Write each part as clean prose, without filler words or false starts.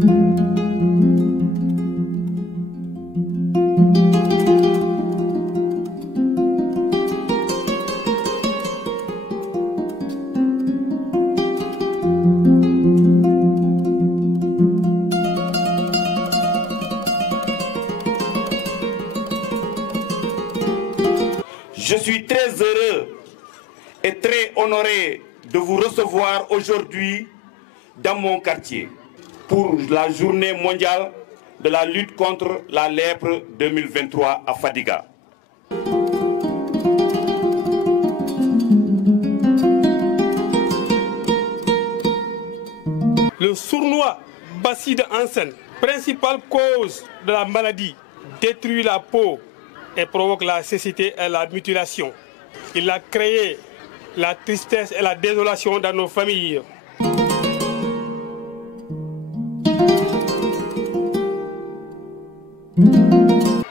Je suis très heureux et très honoré de vous recevoir aujourd'hui dans mon quartier pour la journée mondiale de la lutte contre la lèpre 2023 à Fadiga. Le sournois bacille Hansen, principale cause de la maladie, détruit la peau et provoque la cécité et la mutilation. Il a créé la tristesse et la désolation dans nos familles.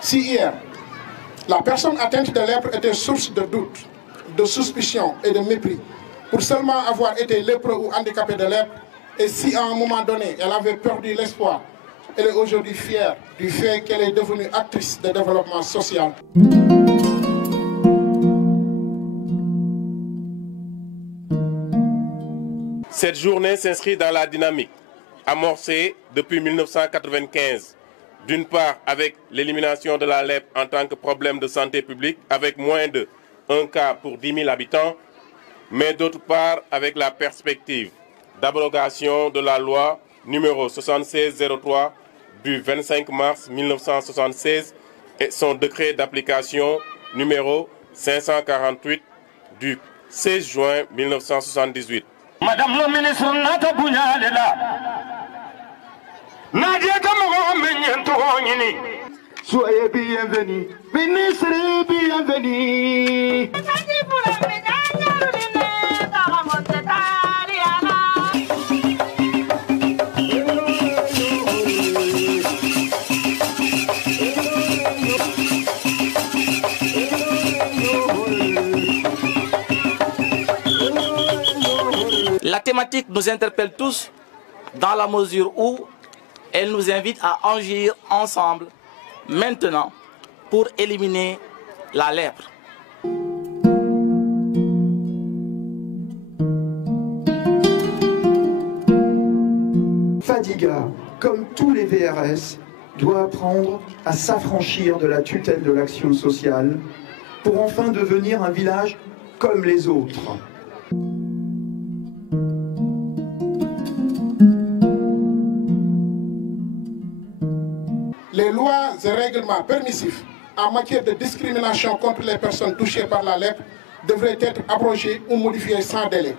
Si hier, la personne atteinte de lèpre était source de doute, de suspicion et de mépris, pour seulement avoir été lépreux ou handicapé de lèpre, et si à un moment donné, elle avait perdu l'espoir, elle est aujourd'hui fière du fait qu'elle est devenue actrice de développement social. Cette journée s'inscrit dans la dynamique amorcée depuis 1995, d'une part avec l'élimination de la lèpre en tant que problème de santé publique avec moins de 1 cas pour 10 000 habitants, mais d'autre part avec la perspective d'abrogation de la loi numéro 7603 du 25 mars 1976 et son décret d'application numéro 548 du 16 juin 1978. Madame le ministre Nata Bougnalela, Nadia Kamogo, Soyez bienvenus, ministre bienvenue. La thématique nous interpelle tous dans la mesure où elle nous invite à agir ensemble maintenant pour éliminer la lèpre. Fadiga, comme tous les VRS, doit apprendre à s'affranchir de la tutelle de l'action sociale pour enfin devenir un village comme les autres. Les lois et règlements permissifs en matière de discrimination contre les personnes touchées par la lèpre devraient être abrogés ou modifiés sans délai.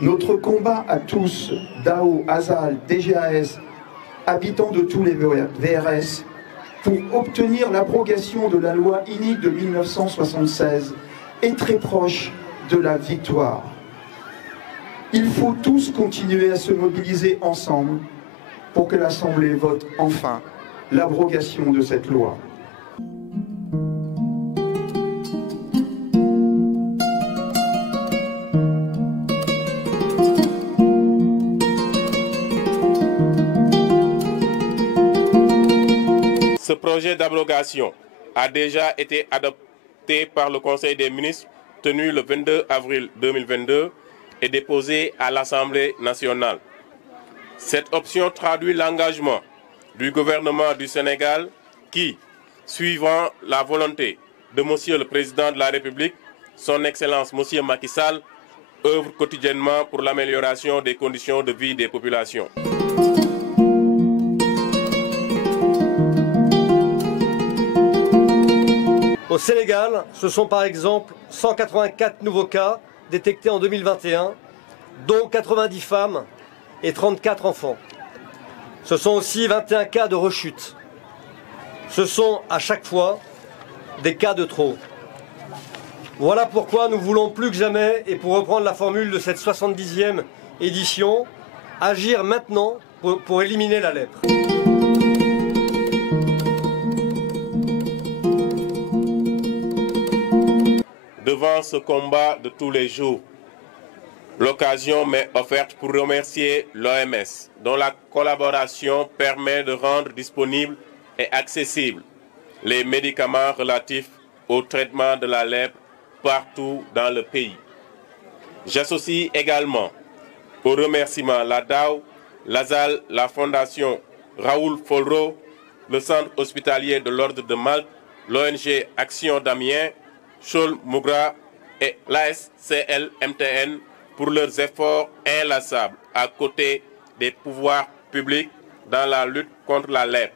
Notre combat à tous, DAO, ASAL, DGAS, habitants de tous les VRS, pour obtenir l'abrogation de la loi inique de 1976 est très proche de la victoire. Il faut tous continuer à se mobiliser ensemble pour que l'Assemblée vote enfin l'abrogation de cette loi. Ce projet d'abrogation a déjà été adopté par le Conseil des ministres tenu le 22 avril 2022 et déposé à l'Assemblée nationale. Cette option traduit l'engagement du gouvernement du Sénégal qui, suivant la volonté de Monsieur le Président de la République, son Excellence Monsieur Macky Sall, œuvre quotidiennement pour l'amélioration des conditions de vie des populations. Au Sénégal, ce sont par exemple 184 nouveaux cas détectés en 2021, dont 90 femmes et 34 enfants. Ce sont aussi 21 cas de rechute. Ce sont à chaque fois des cas de trop. Voilà pourquoi nous voulons plus que jamais, et pour reprendre la formule de cette 70e édition, agir maintenant pour éliminer la lèpre. De devant ce combat de tous les jours. L'occasion m'est offerte pour remercier l'OMS, dont la collaboration permet de rendre disponibles et accessibles les médicaments relatifs au traitement de la lèpre partout dans le pays. J'associe également au remerciement la DAO, l'ASAL, la Fondation Raoul Folro, le Centre hospitalier de l'Ordre de Malte, l'ONG Action d'Amiens, Scholl Mougra et l'ASCL-MTN pour leurs efforts inlassables à côté des pouvoirs publics dans la lutte contre la lèpre.